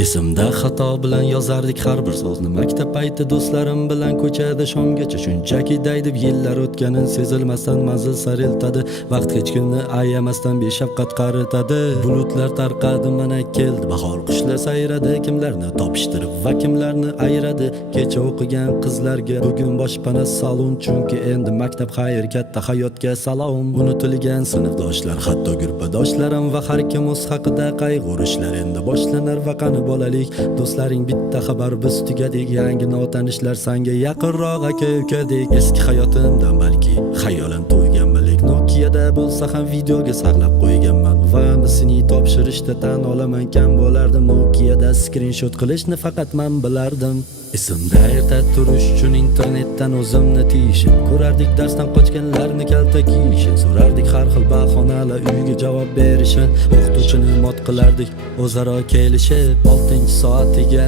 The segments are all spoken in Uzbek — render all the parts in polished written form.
Esimda xato bilan yozardik har bir so'zni. Maktab payti do'stlarim bilan ko'chada shomgacha shunchaki daydib yillar o'tganin sezilmasdan manzil sari eltadi. Vaqt hech kimni ayamasdan beshafqat qaritadi. Bulutlar tarqadi, mana keldi bahor, qushlar sayradi, kimlarni topishtirib va kimlarni ayradi. Kecha o'qigan qizlarga bugun boshpana salon, chunki endi maktab xayr, katta hayotga salom. Unutilgan sinfdoshlar, hatto guruhdoshlarim va har kim o'z haqida qayg'urishlar endi boshlanar va qani bolalik. Do'stlaring bitta xabar, biz tugadik. Yangi notanishlar sanga yaqinroq aka-ukadek. Eski hayotimdan balki xayolan to'yganmalik. Nokia'da bo'lsa ham videoga saqlab qo'yganman va misini topshirishda tan olaman kam bo'lardim. Nokia'da screenshot qilishni faqat men bilardim. Esimda erta turish uchun internetdan o'zimni tiyishim, ko'rardik darsdan qochganlarni kalta kiyishim, so'rardik har xil bahonalar uyga javob berishim, o'qituvchini mot qilardik o'zaro kelishib. 6-soatiga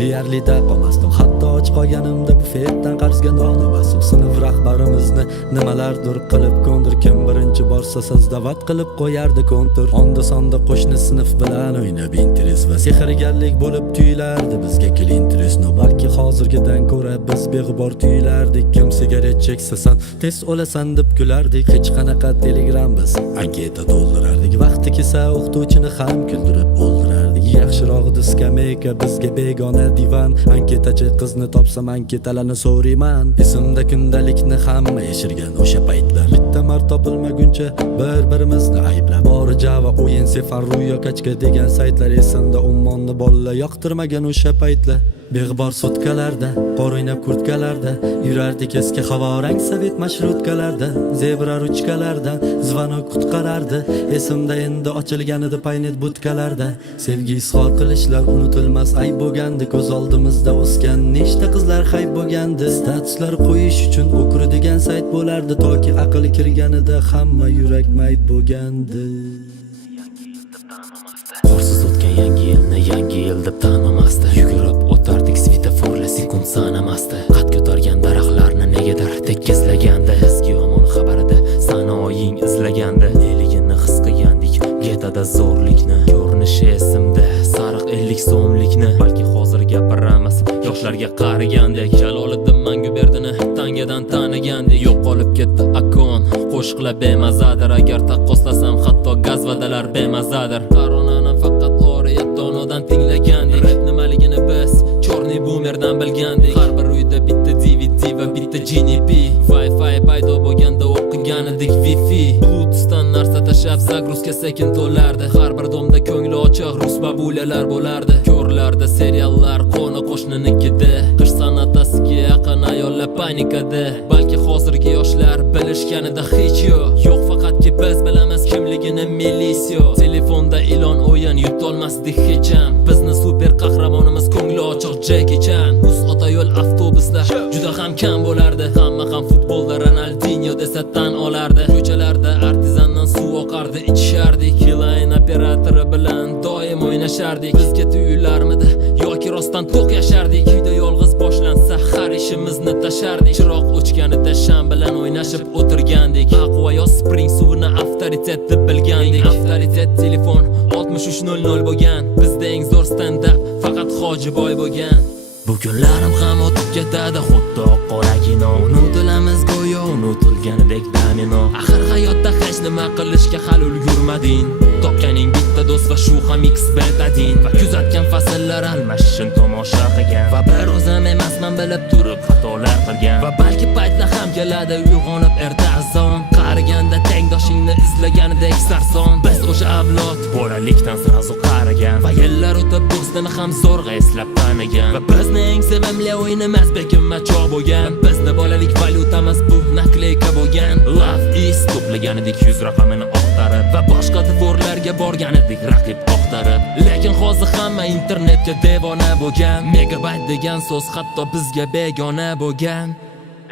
deyarli da qolmasdim, hatto och qolganimda bufetdan qarzga non olmasdim. Sinf rahbarimizni nimalardir qilib ko'ndir, kim birinchi borsa sizdavat qilib qo'yardi kontur. Onda sonda qo'shni sinf bilan o'ynab interes va sehrgarlik bo'lib tuyulardi bizga interes. Balki hozirgidan ko'ra biz beg'ubor tuyulardik. Kim sigaret cheksa san tez o'lasan deb kulardik. Hech qanaqa telegram biz anketa to'ldirardik. Vaqti kelsa o'qituvchini ham kuldirib o'ldirardik. Yaxshirog'i skameyka bizga begona divan. Anketachi qizni topsam anketalarni so'rayman. Esimda kundalikni hamma yashirgan o'sha paytlar. Bitta marta topilmaguncha bir-birimizni ayblab, bori Java, o'yin, Sefar, Ruyo, Kachka degan saytlar. Esimda Ummonni bolalar yoqtirmagan o'sha paytlar. Beg'bor sutkalarda, qor o'ynab kurtkalarda yurardik, eski havorang sovet mashrutkalarda. Zebra ruchkalardan zvanok qutqarardi. Esimda endi ochilgan edi paynet butkalarda. Sevgi izhor qilishlar unutilmas ayb bo'lgandi. Ko'z oldimizda o'sgan nechta qizlar hayb bo'lgandi. Statuslar qo'yish uchun o'kir degan sayt bo'lardi, toki aql kirganida hamma yurak mayb bo'lgandi. Qorsiz o'tgan yangi yilni yangi yil deb tanimasdi. Yugurib o'tardik svetoforlar sekund sanamasdi. Qad ko'targan daraxtlarni negadir tekizlagandi. Eski yomon xabarida sanoying izlagandi. Neligini his qilgandik getada zo'rlikni. Ko'rinishi esimda sariq 50 so'mlikni. Balki hozir gapiramiz yoshlarga qaragandek. Jaloliddin Manguberdini tangadan tanigandek. Yo'qolib ketdi akon, qo'shiqlar bemazadir. Agar taqqoslasam hatto gazvadalar bemazadir. Koronani faqat oriyatonodan tinglagandik. Rap nimaligini biz chorniy boomerdan bilgandik. Har bir uyda bitta DVD va bitta GNP. Wi-Fi paydo bo'lganda o'qigan edik Wi-Fi. Bluetoothdan narsa tashab zagruzka sekin to'lardi. Har bir domda ko'ngli ochiq rus babulalar bo'lardi. Ko'rlarda seriallar qo'ni qo'shninikida. Qish san'atasiga yaqin ayollar panikada. Balki hozirgi yoshlar bilishganida hech yo'q, faqatki biz bilamiz kimligini milisiya. Telefonda ilon o'yin yutolmasdik hech ham. Bizni super qahramonimiz ko'ngli ochiq Jackie Chan. Uz ota yo'l avtobuslar juda ham kam bo'lardi. Hamma ham futbolda Ronaldinho desa tan olardi. Ko'chalarda artizandan suv oqardi, ichishardik. Line operatori bilan doim o'ynashardik. Bizga tuyularmidi yoki rostdan to'q yashardik. Uyda yolg'iz boshlansa har ishimizni tashardik. Chiroq o'chganida sham bilan o'ynashib o'tirgandik. Aqua yo Spring suvini avtoritet deb bilgandik. Avtoritet telefon 6300 bo'lgan. Bizda eng zo'r stand up faqat Hojiboy bo'lgan. Bu kunlarim ham o'tib ketadi xuddi qoragino. Unutilamiz go'yo unutilganidek domino. Axir hayotda hech nima qilishga hali ulgurmading. Topganing bitta do'st va shu ham X betadin. Va kuzatgan fasllar almashishini tomosha qilgan. Va bir o'zim emasman bilib turib xatolar qilgan. Va balki paytlar ham keladi uyg'onib erta azon. Qariganda tengdoshingni izlaganidek sarson. Biz o'sha avlod bolalikdan sirazu qarigan. Va yillar o'tib do'stini ham zo'rg'a eslab tanigan. Va bizni eng sevimli o'yinimiz bekinma choq bo'lgan. Bizni bolalik valyutamiz bu nakleyka bo'lgan. Love is to'plaganidek 100 raqamini oqtarib va boshqa dvorlarga borgan edik raqib oqtarib. Lekin hozir hamma internetga devona bo'lgan. Megabayt degan so'z hatto bizga begona bo'lgan.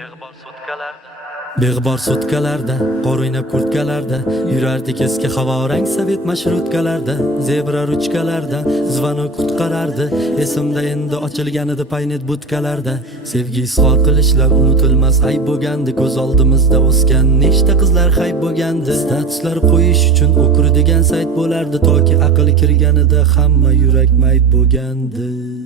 Beg'bor sutkalarda, Beg'bor sutkalarda, qor o'ynab kurtkalarda yurardik eski havorang sovet mashrutkalarda, zebra ruchkalarda zvonok qutqarardi. Esimda endi ochilganida paynet butkalarda sevgi izhor qilishlar unutilmas ayb bo'lgandi. Ko'z oldimizda o'sgan nechta qizlar hayb bo'lgandi. Statuslar qo'yish uchun o'kur degan sayt bo'lardi, toki aql kirganida hamma yurak mayt bo'lgandi.